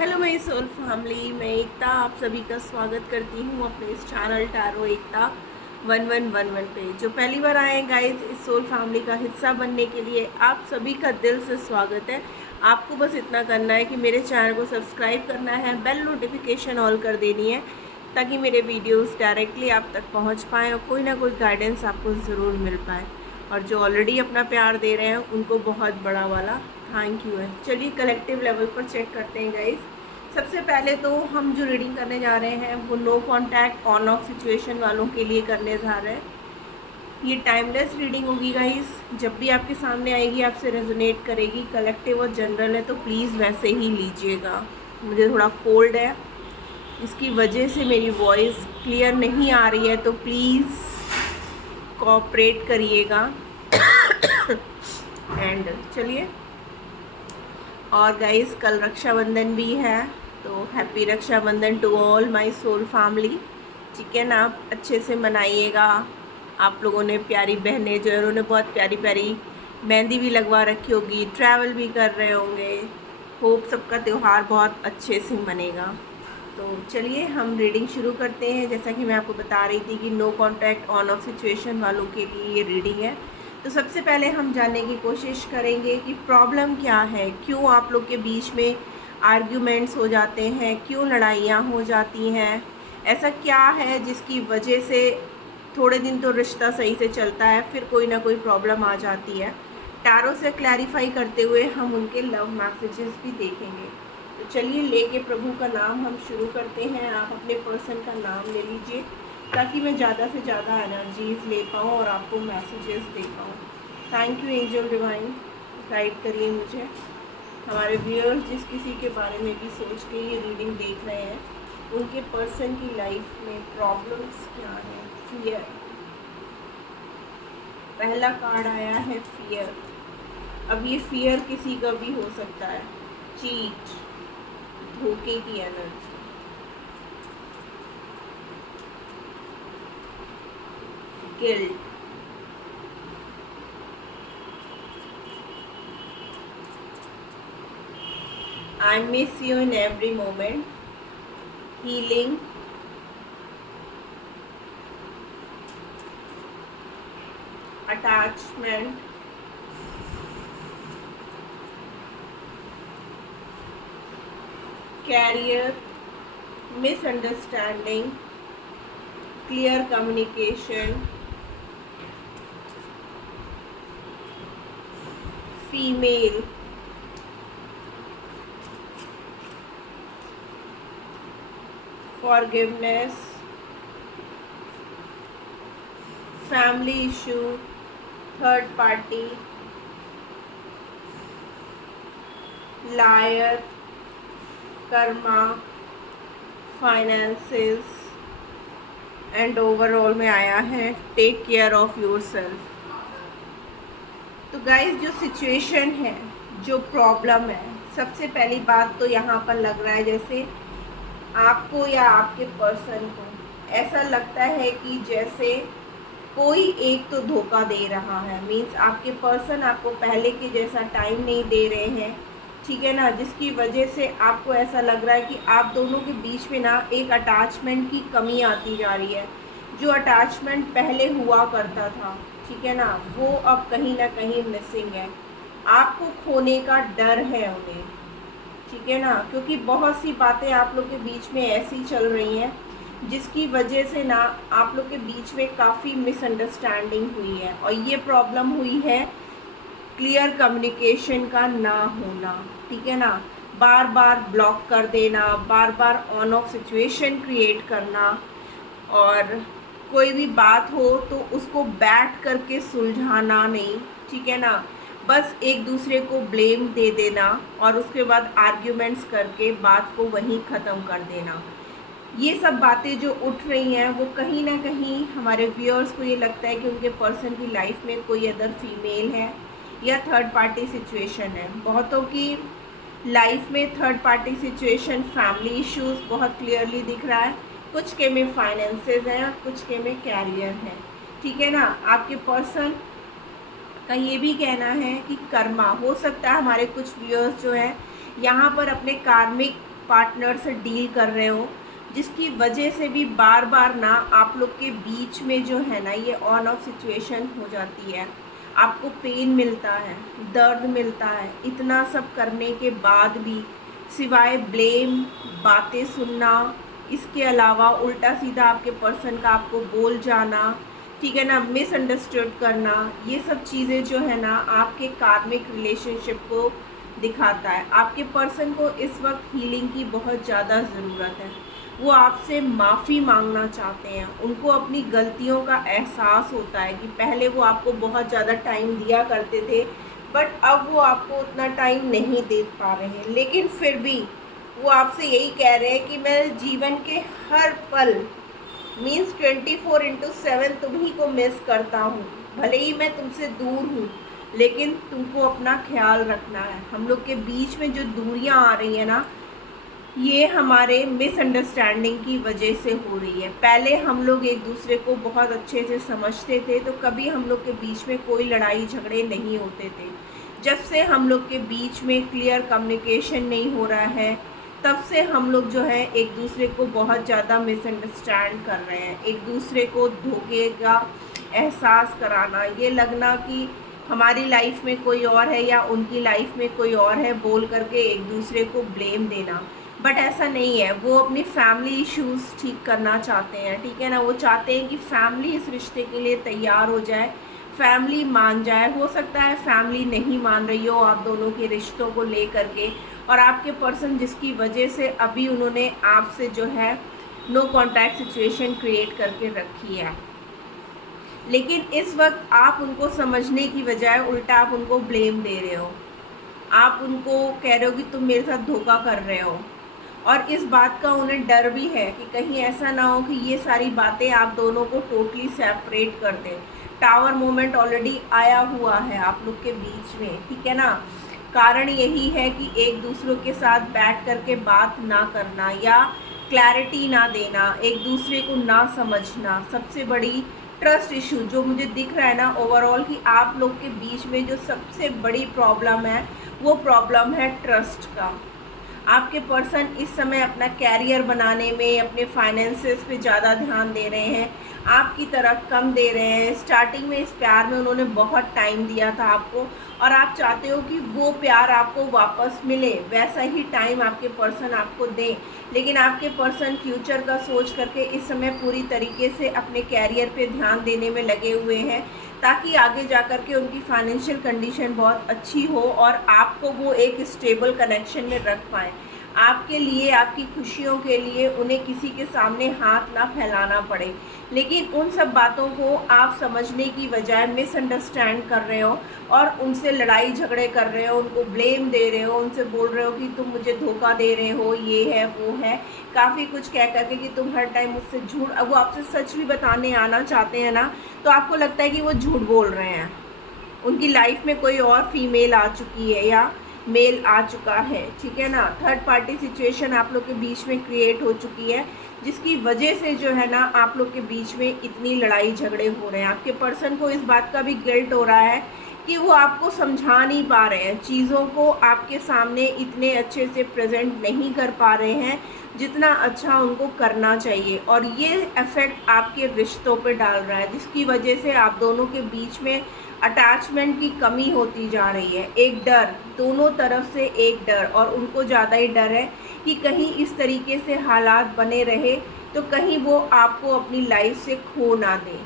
Hello my soul family, मैं एकता आप सभी का स्वागत करती हूँ अपने इस चैनल टैरो एकता 1111 पे। जो पहली बार आए हैं गाइज, इस सोल फैमिली का हिस्सा बनने के लिए आप सभी का दिल से स्वागत है। आपको बस इतना करना है कि मेरे चैनल को सब्सक्राइब करना है, बेल नोटिफिकेशन ऑल कर देनी है ताकि मेरे वीडियोज़ डायरेक्टली आप तक पहुँच पाएँ और कोई ना कोई गाइडेंस आपको ज़रूर मिल पाए। और जो ऑलरेडी अपना प्यार दे रहे हैं उनको बहुत बड़ा वाला थैंक यू है। चलिए कलेक्टिव लेवल पर चेक करते हैं गाइज। सबसे पहले तो हम जो रीडिंग करने जा रहे हैं वो no contact on off situation वालों के लिए करने जा रहे हैं। ये टाइमलेस रीडिंग होगी गाइज, जब भी आपके सामने आएगी आपसे रेजोनेट करेगी। कलेक्टिव और जनरल है तो प्लीज़ वैसे ही लीजिएगा। मुझे थोड़ा कोल्ड है, इसकी वजह से मेरी वॉइस क्लियर नहीं आ रही है, तो प्लीज़ कोऑपरेट करिएगा। एंड चलिए, और गाइस कल रक्षाबंधन भी है, तो happy Rakshabandhan to all my soul family. ठीक है ना, आप अच्छे से मनाइएगा। आप लोगों ने प्यारी बहनें जो है उन्होंने बहुत प्यारी प्यारी मेहंदी भी लगवा रखी होगी, ट्रैवल भी कर रहे होंगे। होप सबका त्यौहार बहुत अच्छे से मनेगा। तो चलिए हम रीडिंग शुरू करते हैं। जैसा कि मैं आपको बता रही थी कि no contact on off situation वालों के लिए ये रीडिंग है। तो सबसे पहले हम जानने की कोशिश करेंगे कि प्रॉब्लम क्या है, क्यों आप लोग के बीच में आर्ग्यूमेंट्स हो जाते हैं, क्यों लड़ाइयाँ हो जाती हैं, ऐसा क्या है जिसकी वजह से थोड़े दिन तो रिश्ता सही से चलता है, फिर कोई ना कोई प्रॉब्लम आ जाती है। टैरो से क्लैरिफाई करते हुए हम उनके लव मैसेजेस भी देखेंगे। तो चलिए लेके प्रभु का नाम हम शुरू करते हैं। आप अपने पर्सन का नाम ले लीजिए ताकि मैं ज़्यादा से ज़्यादा एनर्जीज ले पाऊँ और आपको मैसेजेस दे पाऊँ। Thank you angel divine, guide करिए मुझे। हमारे व्यूअर्स जिस किसी के बारे में भी सोच के ये रीडिंग देख रहे हैं, उनके पर्सन की लाइफ में प्रॉब्लम्स क्या हैं। फियर, पहला कार्ड आया है फियर। अब ये फियर किसी का भी हो सकता है। चीट, धोखे की energy. Guilt, I miss you in every moment. Healing, attachment, career, misunderstanding, clear communication, female, forgiveness, family issue, third party, liar, karma, finances and overall में आया है take care of your self. तो गाइस जो situation है, जो problem है, सबसे पहली बात तो यहाँ पर लग रहा है जैसे आपको या आपके पर्सन को ऐसा लगता है कि जैसे कोई एक तो धोखा दे रहा है। मीन्स आपके पर्सन आपको पहले के जैसा टाइम नहीं दे रहे हैं, ठीक है ना, जिसकी वजह से आपको ऐसा लग रहा है कि आप दोनों के बीच में ना एक अटैचमेंट की कमी आती जा रही है। जो अटैचमेंट पहले हुआ करता था, ठीक है ना, वो अब कहीं ना कहीं मिसिंग है। आपको खोने का डर है उन्हें, ठीक है ना, क्योंकि बहुत सी बातें आप लोग के बीच में ऐसी चल रही हैं जिसकी वजह से ना आप लोग के बीच में काफ़ी मिसअंडरस्टैंडिंग हुई है। और ये प्रॉब्लम हुई है क्लियर कम्युनिकेशन का ना होना, ठीक है ना, बार बार ब्लॉक कर देना, बार बार ऑन ऑफ सिचुएशन क्रिएट करना, और कोई भी बात हो तो उसको बैठ करके सुलझाना नहीं, ठीक है ना, बस एक दूसरे को ब्लेम दे देना और उसके बाद आर्ग्यूमेंट्स करके बात को वहीं ख़त्म कर देना। ये सब बातें जो उठ रही हैं वो कहीं ना कहीं हमारे व्यूअर्स को ये लगता है कि उनके पर्सन की लाइफ में कोई अदर फीमेल है या थर्ड पार्टी सिचुएशन है। बहुतों की लाइफ में third party situation, family issues बहुत क्लियरली दिख रहा है। कुछ के में फाइनेंसेस हैं, कुछ के में कैरियर है, ठीक है ना। आपके पर्सन का ये भी कहना है कि कर्मा हो सकता है। हमारे कुछ व्यूअर्स जो हैं यहाँ पर अपने कार्मिक पार्टनर से डील कर रहे हो, जिसकी वजह से भी बार बार ना आप लोग के बीच में जो है ना ये ऑन ऑफ सिचुएशन हो जाती है। आपको पेन मिलता है, दर्द मिलता है, इतना सब करने के बाद भी सिवाय ब्लेम, बातें सुनना, इसके अलावा उल्टा सीधा आपके पर्सन का आपको बोल जाना, ठीक है ना, मिसअंडरस्टूड करना, ये सब चीज़ें जो है ना आपके कार्मिक रिलेशनशिप को दिखाता है। आपके पर्सन को इस वक्त हीलिंग की बहुत ज़्यादा ज़रूरत है। वो आपसे माफ़ी मांगना चाहते हैं, उनको अपनी गलतियों का एहसास होता है कि पहले वो आपको बहुत ज़्यादा टाइम दिया करते थे, बट अब वो आपको उतना टाइम नहीं दे पा रहे हैं। लेकिन फिर भी वो आपसे यही कह रहे हैं कि मैं जीवन के हर पल मीन्स 24/7 तुम्ही को मिस करता हूँ। भले ही मैं तुमसे दूर हूँ, लेकिन तुमको अपना ख्याल रखना है। हम लोग के बीच में जो दूरियाँ आ रही हैं ना, ये हमारे मिसअंडरस्टैंडिंग की वजह से हो रही है। पहले हम लोग एक दूसरे को बहुत अच्छे से समझते थे, तो कभी हम लोग के बीच में कोई लड़ाई झगड़े नहीं होते थे। जब से हम लोग के बीच में क्लियर कम्युनिकेशन नहीं हो रहा है, तब से हम लोग जो है एक दूसरे को बहुत ज़्यादा मिसअंडरस्टैंड कर रहे हैं। एक दूसरे को धोखे का एहसास कराना, ये लगना कि हमारी लाइफ में कोई और है या उनकी लाइफ में कोई और है, बोल करके एक दूसरे को ब्लेम देना। बट ऐसा नहीं है। वो अपनी फैमिली इश्यूज़ ठीक करना चाहते हैं, ठीक है ना। वो चाहते हैं कि फैमिली इस रिश्ते के लिए तैयार हो जाए, फैमिली मान जाए। हो सकता है फैमिली नहीं मान रही हो आप दोनों के रिश्तों को ले करके, और आपके पर्सन जिसकी वजह से अभी उन्होंने आपसे जो है नो कॉन्टैक्ट सिचुएशन क्रिएट करके रखी है। लेकिन इस वक्त आप उनको समझने की बजाय उल्टा आप उनको ब्लेम दे रहे हो। आप उनको कह रहे हो कि तुम मेरे साथ धोखा कर रहे हो, और इस बात का उन्हें डर भी है कि कहीं ऐसा ना हो कि ये सारी बातें आप दोनों को टोटली सेपरेट कर दें। टावर मोमेंट ऑलरेडी आया हुआ है आप लोग के बीच में, ठीक है ना। कारण यही है कि एक दूसरों के साथ बैठ करके बात ना करना या क्लैरिटी ना देना, एक दूसरे को ना समझना। सबसे बड़ी ट्रस्ट इशू जो मुझे दिख रहा है ना ओवरऑल, कि आप लोग के बीच में जो सबसे बड़ी प्रॉब्लम है वो प्रॉब्लम है ट्रस्ट का। आपके पर्सन इस समय अपना कैरियर बनाने में, अपने फाइनेंसेस पे ज़्यादा ध्यान दे रहे हैं, आपकी तरफ कम दे रहे हैं। स्टार्टिंग में इस प्यार में उन्होंने बहुत टाइम दिया था आपको, और आप चाहते हो कि वो प्यार आपको वापस मिले, वैसा ही टाइम आपके पर्सन आपको दें। लेकिन आपके पर्सन फ्यूचर का सोच करके इस समय पूरी तरीके से अपने कैरियर पे ध्यान देने में लगे हुए हैं, ताकि आगे जा कर के उनकी फाइनेंशियल कंडीशन बहुत अच्छी हो और आपको वो एक स्टेबल कनेक्शन में रख पाएँ। आपके लिए, आपकी खुशियों के लिए उन्हें किसी के सामने हाथ ना फैलाना पड़े। लेकिन उन सब बातों को आप समझने की बजाय मिसअंडरस्टैंड कर रहे हो और उनसे लड़ाई झगड़े कर रहे हो, उनको ब्लेम दे रहे हो, उनसे बोल रहे हो कि तुम मुझे धोखा दे रहे हो, ये है वो है, काफ़ी कुछ कह करके कि तुम हर टाइम मुझसे झूठ। अब वो आपसे सच भी बताने आना चाहते हैं ना, तो आपको लगता है कि वो झूठ बोल रहे हैं। उनकी लाइफ में कोई और फीमेल आ चुकी है या मेल आ चुका है, ठीक है ना। थर्ड पार्टी सिचुएशन आप लोग के बीच में क्रिएट हो चुकी है, जिसकी वजह से जो है ना आप लोग के बीच में इतनी लड़ाई झगड़े हो रहे हैं। आपके पर्सन को इस बात का भी गिल्ट हो रहा है कि वो आपको समझा नहीं पा रहे हैं, चीज़ों को आपके सामने इतने अच्छे से प्रेजेंट नहीं कर पा रहे हैं जितना अच्छा उनको करना चाहिए, और ये इफ़ेक्ट आपके रिश्तों पे डाल रहा है, जिसकी वजह से आप दोनों के बीच में अटैचमेंट की कमी होती जा रही है। एक डर, दोनों तरफ से एक डर, और उनको ज़्यादा ही डर है कि कहीं इस तरीके से हालात बने रहे तो कहीं वो आपको अपनी लाइफ से खो ना दें।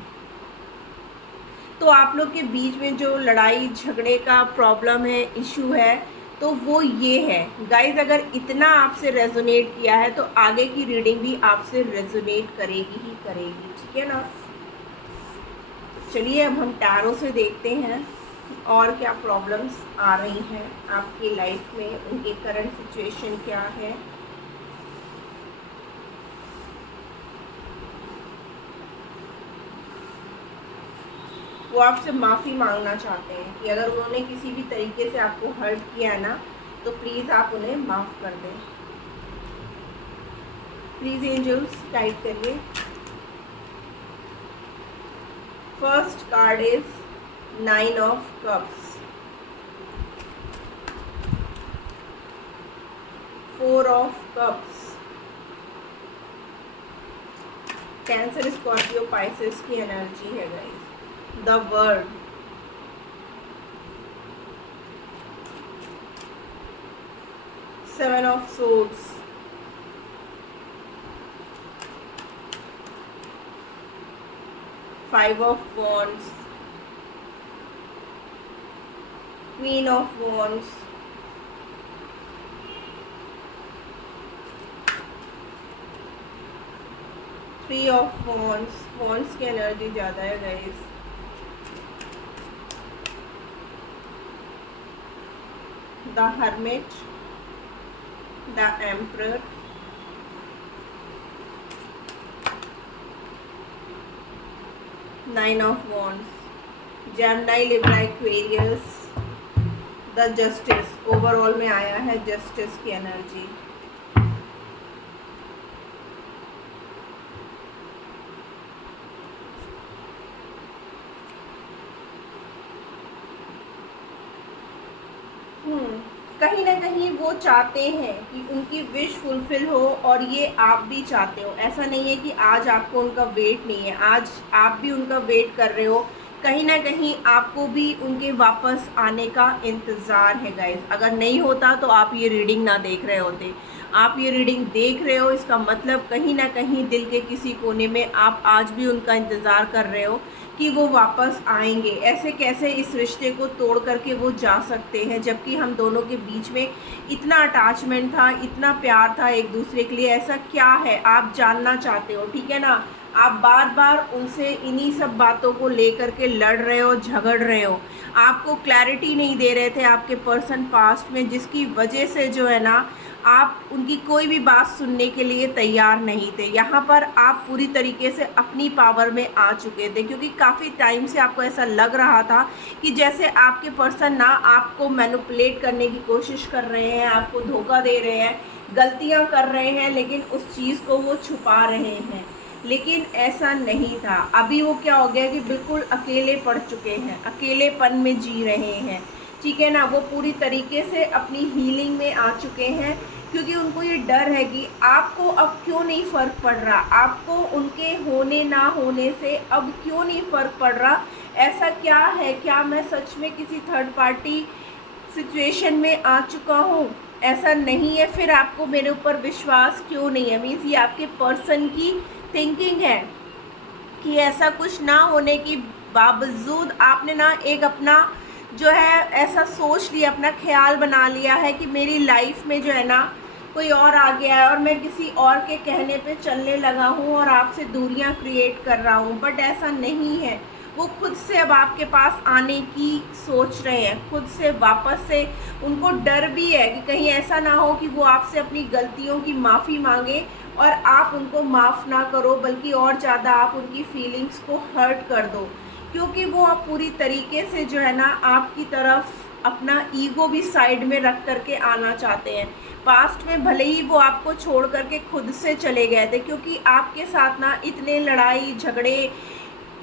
तो आप लोग के बीच में जो लड़ाई झगड़े का प्रॉब्लम है, इशू है, तो वो ये है गाइज। अगर इतना आपसे रेजोनेट किया है तो आगे की रीडिंग भी आपसे रेजोनेट करेगी ही करेगी, ठीक है ना। चलिए अब हम टैरो से देखते हैं और क्या प्रॉब्लम्स आ रही हैं आपकी लाइफ में, उनके करंट सिचुएशन क्या है। वो आपसे माफ़ी मांगना चाहते हैं कि अगर उन्होंने किसी भी तरीके से आपको हर्ट किया है ना, तो प्लीज़ आप उन्हें माफ़ कर दें। प्लीज़ एंजल्स गाइड करिए। First card is 9 of cups, 4 of cups, cancer, Scorpio, Pisces की एनर्जी है guys. The word, seven of swords, five of wands, queen of wands, three of wands. Wands की energy ज़्यादा है guys. The hermit, the emperor, nine of wands, Gemini, Libra, Aquarius, the justice. Overall में आया है justice की energy. कहीं ना कहीं वो चाहते हैं कि उनकी विश फुलफिल हो, और ये आप भी चाहते हो। ऐसा नहीं है कि आज आपको उनका वेट नहीं है, आज आप भी उनका वेट कर रहे हो। कहीं ना कहीं आपको भी उनके वापस आने का इंतज़ार है गाइस। अगर नहीं होता तो आप ये रीडिंग ना देख रहे होते। आप ये रीडिंग देख रहे हो, इसका मतलब कहीं ना कहीं दिल के किसी कोने में आप आज भी उनका इंतज़ार कर रहे हो कि वो वापस आएंगे। ऐसे कैसे इस रिश्ते को तोड़ करके वो जा सकते हैं, जबकि हम दोनों के बीच में इतना अटैचमेंट था, इतना प्यार था एक दूसरे के लिए। ऐसा क्या है आप जानना चाहते हो, ठीक है ना। आप बार बार उनसे इन्हीं सब बातों को लेकर के लड़ रहे हो, झगड़ रहे हो। आपको क्लैरिटी नहीं दे रहे थे आपके पर्सन पास्ट में, जिसकी वजह से जो है ना आप उनकी कोई भी बात सुनने के लिए तैयार नहीं थे। यहाँ पर आप पूरी तरीके से अपनी पावर में आ चुके थे, क्योंकि काफ़ी टाइम से आपको ऐसा लग रहा था कि जैसे आपके पर्सन ना आपको मैनिपुलेट करने की कोशिश कर रहे हैं, आपको धोखा दे रहे हैं, गलतियाँ कर रहे हैं, लेकिन उस चीज़ को वो छुपा रहे हैं। लेकिन ऐसा नहीं था। अभी वो क्या हो गया कि बिल्कुल अकेले पड़ चुके हैं, अकेलेपन में जी रहे हैं, ठीक है ना। वो पूरी तरीके से अपनी हीलिंग में आ चुके हैं, क्योंकि उनको ये डर है कि आपको अब क्यों नहीं फ़र्क पड़ रहा, आपको उनके होने ना होने से अब क्यों नहीं फ़र्क पड़ रहा। ऐसा क्या है, क्या मैं सच में किसी थर्ड पार्टी सिचुएशन में आ चुका हूँ? ऐसा नहीं है, फिर आपको मेरे ऊपर विश्वास क्यों नहीं है? मीन्स ये आपके पर्सन की थिंकिंग है कि ऐसा कुछ ना होने के बावजूद आपने ना एक अपना जो है ऐसा सोच लिया, अपना ख्याल बना लिया है कि मेरी लाइफ में जो है ना कोई और आ गया है और मैं किसी और के कहने पे चलने लगा हूँ और आपसे दूरियाँ क्रिएट कर रहा हूँ। बट ऐसा नहीं है, वो खुद से अब आपके पास आने की सोच रहे हैं, खुद से वापस से। उनको डर भी है कि कहीं ऐसा ना हो कि वो आपसे अपनी गलतियों की माफ़ी मांगे और आप उनको माफ़ ना करो, बल्कि और ज़्यादा आप उनकी फीलिंग्स को हर्ट कर दो, क्योंकि वो आप पूरी तरीके से जो है ना आपकी तरफ अपना ईगो भी साइड में रख करके आना चाहते हैं। पास्ट में भले ही वो आपको छोड़ करके खुद से चले गए थे, क्योंकि आपके साथ ना इतने लड़ाई झगड़े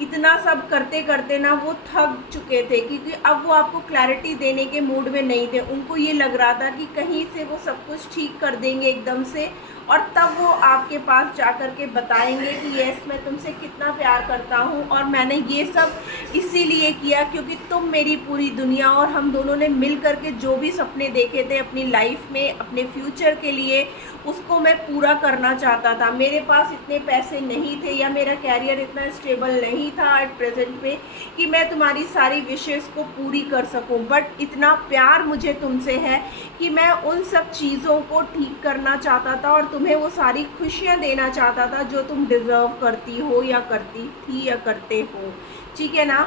इतना सब करते करते ना वो थक चुके थे, क्योंकि अब वो आपको क्लैरिटी देने के मूड में नहीं थे। उनको ये लग रहा था कि कहीं से वो सब कुछ ठीक कर देंगे एकदम से, और तब वो आपके पास जा कर के बताएंगे कि यस मैं तुमसे कितना प्यार करता हूँ और मैंने ये सब इसीलिए किया क्योंकि तुम मेरी पूरी दुनिया, और हम दोनों ने मिल कर के जो भी सपने देखे थे अपनी लाइफ में अपने फ्यूचर के लिए, उसको मैं पूरा करना चाहता था। मेरे पास इतने पैसे नहीं थे या मेरा कैरियर इतना स्टेबल नहीं था एट प्रेजेंट में कि मैं तुम्हारी सारी विशेज़ को पूरी कर सकूं, बट इतना प्यार मुझे तुमसे है कि मैं उन सब चीज़ों को ठीक करना चाहता था और तुम्हें वो सारी खुशियां देना चाहता था जो तुम डिज़र्व करती हो या करती थी या करते हो, ठीक है ना।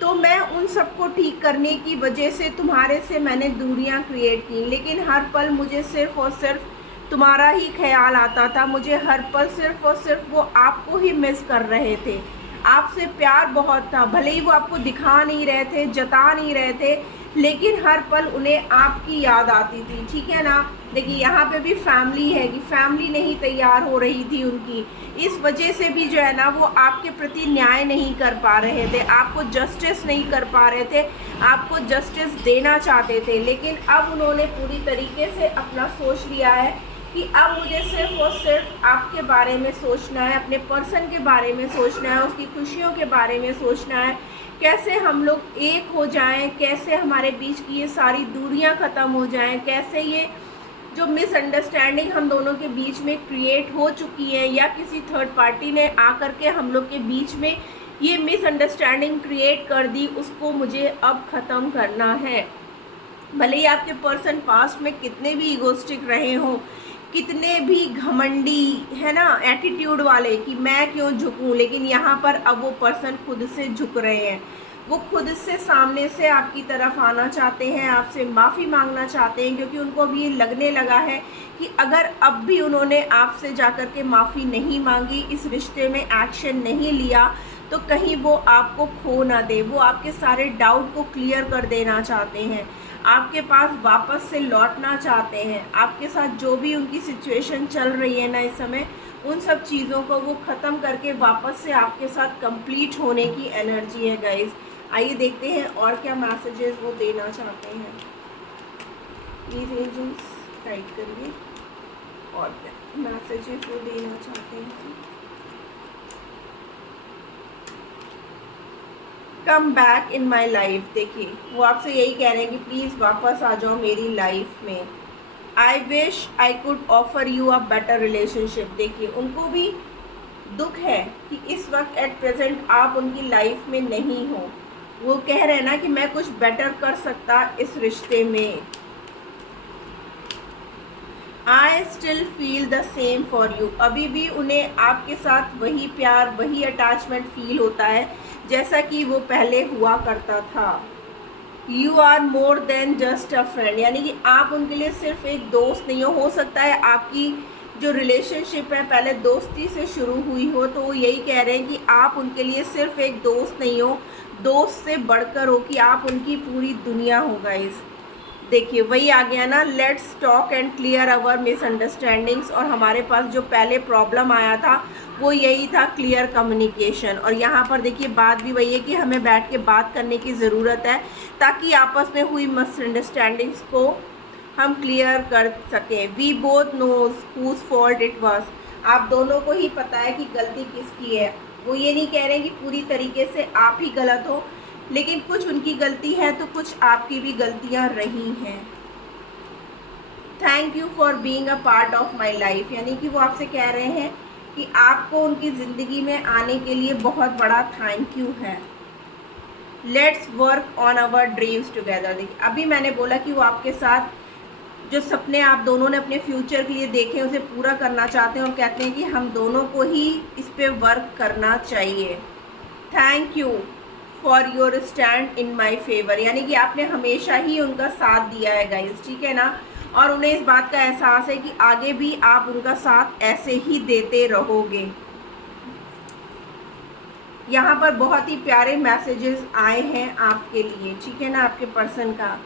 तो मैं उन सब को ठीक करने की वजह से तुम्हारे से मैंने दूरियां क्रिएट की, लेकिन हर पल मुझे सिर्फ़ और सिर्फ तुम्हारा ही ख्याल आता था। मुझे हर पल सिर्फ़ और सिर्फ वो आपको ही मिस कर रहे थे। आपसे प्यार बहुत था, भले ही वो आपको दिखा नहीं रहे थे, जता नहीं रहे थे, लेकिन हर पल उन्हें आपकी याद आती थी, ठीक है ना। देखिए यहाँ पे भी फैमिली है कि फैमिली नहीं तैयार हो रही थी उनकी, इस वजह से भी जो है ना वो आपके प्रति न्याय नहीं कर पा रहे थे, आपको जस्टिस नहीं कर पा रहे थे, आपको जस्टिस देना चाहते थे। लेकिन अब उन्होंने पूरी तरीके से अपना सोच लिया है कि अब मुझे सिर्फ और सिर्फ आपके बारे में सोचना है, अपने पर्सन के बारे में सोचना है, उसकी खुशियों के बारे में सोचना है, कैसे हम लोग एक हो जाएं, कैसे हमारे बीच की ये सारी दूरियां ख़त्म हो जाएं, कैसे ये जो मिसअंडरस्टैंडिंग हम दोनों के बीच में क्रिएट हो चुकी है या किसी थर्ड पार्टी ने आकर के हम लोग के बीच में ये मिसअंडरस्टैंडिंग क्रिएट कर दी, उसको मुझे अब ख़त्म करना है। भले ही आपके पर्सन पास्ट में कितने भी ईगोस्टिक रहे हों, कितने भी घमंडी है ना एटीट्यूड वाले कि मैं क्यों झुकूं, लेकिन यहाँ पर अब वो पर्सन खुद से झुक रहे हैं। वो खुद से सामने से आपकी तरफ आना चाहते हैं, आपसे माफ़ी मांगना चाहते हैं, क्योंकि उनको अब ये लगने लगा है कि अगर अब भी उन्होंने आपसे जाकर के माफ़ी नहीं मांगी, इस रिश्ते में एक्शन नहीं लिया, तो कहीं वो आपको खो ना दे। वो आपके सारे डाउट को क्लियर कर देना चाहते हैं, आपके पास वापस से लौटना चाहते हैं। आपके साथ जो भी उनकी सिचुएशन चल रही है ना इस समय, उन सब चीज़ों को वो ख़त्म करके वापस से आपके साथ कंप्लीट होने की एनर्जी है गाइस। आइए देखते हैं और क्या मैसेजेस वो देना चाहते हैं। प्लीज़ एंजल्स गाइड करिए और क्या मैसेजेस वो देना चाहते हैं। Come back in my life, देखिए वो आपसे यही कह रहे हैं कि प्लीज़ वापस आ जाओ मेरी लाइफ में। I wish I could offer you a better relationship, देखिए उनको भी दुख है कि इस वक्त एट प्रेजेंट आप उनकी लाइफ में नहीं हो। वो कह रहे हैं ना कि मैं कुछ बेटर कर सकता इस रिश्ते में। I still feel the same for you, अभी भी उन्हें आपके साथ वही प्यार, वही अटैचमेंट फील होता है जैसा कि वो पहले हुआ करता था। You are more than just a friend, यानी कि आप उनके लिए सिर्फ एक दोस्त नहीं हो सकता है आपकी जो रिलेशनशिप है पहले दोस्ती से शुरू हुई हो, तो वो यही कह रहे हैं कि आप उनके लिए सिर्फ एक दोस्त नहीं हो, दोस्त से बढ़कर हो, कि आप उनकी पूरी दुनिया हो गाइस। देखिए वही आ गया ना, let's talk and clear our misunderstandings. और हमारे पास जो पहले प्रॉब्लम आया था वो यही था, क्लियर कम्युनिकेशन। और यहाँ पर देखिए बात भी वही है कि हमें बैठ के बात करने की ज़रूरत है ताकि आपस में हुई मिसअंडरस्टैंडिंग्स को हम क्लियर कर सकें। We both knows whose fault it was, आप दोनों को ही पता है कि गलती किसकी है। वो ये नहीं कह रहे कि पूरी तरीके से आप ही गलत हो, लेकिन कुछ उनकी गलती है तो कुछ आपकी भी गलतियां रही हैं। Thank you for being a part of my life, यानी कि वो आपसे कह रहे हैं कि आपको उनकी ज़िंदगी में आने के लिए बहुत बड़ा थैंक यू है। Let's work on our dreams together, देखिए अभी मैंने बोला कि वो आपके साथ जो सपने आप दोनों ने अपने फ्यूचर के लिए देखे उसे पूरा करना चाहते हैं और कहते हैं कि हम दोनों को ही इस पे वर्क करना चाहिए। Thank you for your stand in my favour, यानी कि आपने हमेशा ही उनका साथ दिया है गाइस, ठीक है ना। और उन्हें इस बात का एहसास है कि आगे भी आप उनका साथ ऐसे ही देते रहोगे। यहाँ पर बहुत ही प्यारे मैसेजेस आए हैं आपके लिए, ठीक है ना, आपके पर्सन का।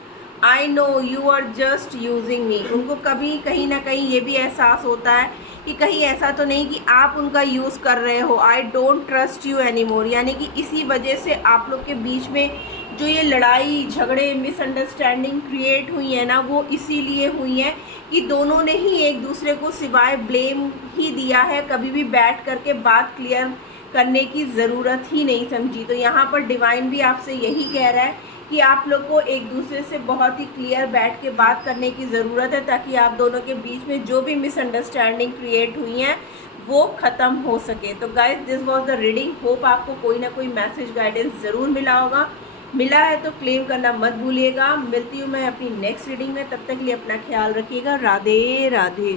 I know you are just using me, उनको कभी कहीं ना कहीं ये भी एहसास होता है कि कहीं ऐसा तो नहीं कि आप उनका यूज़ कर रहे हो। I don't trust you any more, यानी कि इसी वजह से आप लोग के बीच में जो ये लड़ाई झगड़े मिसअंडरस्टैंडिंग क्रिएट हुई है ना, वो इसीलिए हुई है कि दोनों ने ही एक दूसरे को सिवाय ब्लेम ही दिया है, कभी भी बैठ करके बात क्लियर करने की ज़रूरत ही नहीं समझी। तो यहाँ पर डिवाइन भी आपसे यही कह रहा है कि आप लोग को एक दूसरे से बहुत ही क्लियर बैठ के बात करने की ज़रूरत है ताकि आप दोनों के बीच में जो भी मिसअंडरस्टैंडिंग क्रिएट हुई हैं वो ख़त्म हो सके। तो guys this was the reading, hope आपको कोई ना कोई मैसेज गाइडेंस ज़रूर मिला होगा। मिला है तो क्लेम करना मत भूलिएगा। मिलती हूँ मैं अपनी नेक्स्ट रीडिंग में, तब तक के लिए अपना ख्याल रखिएगा। राधे राधे।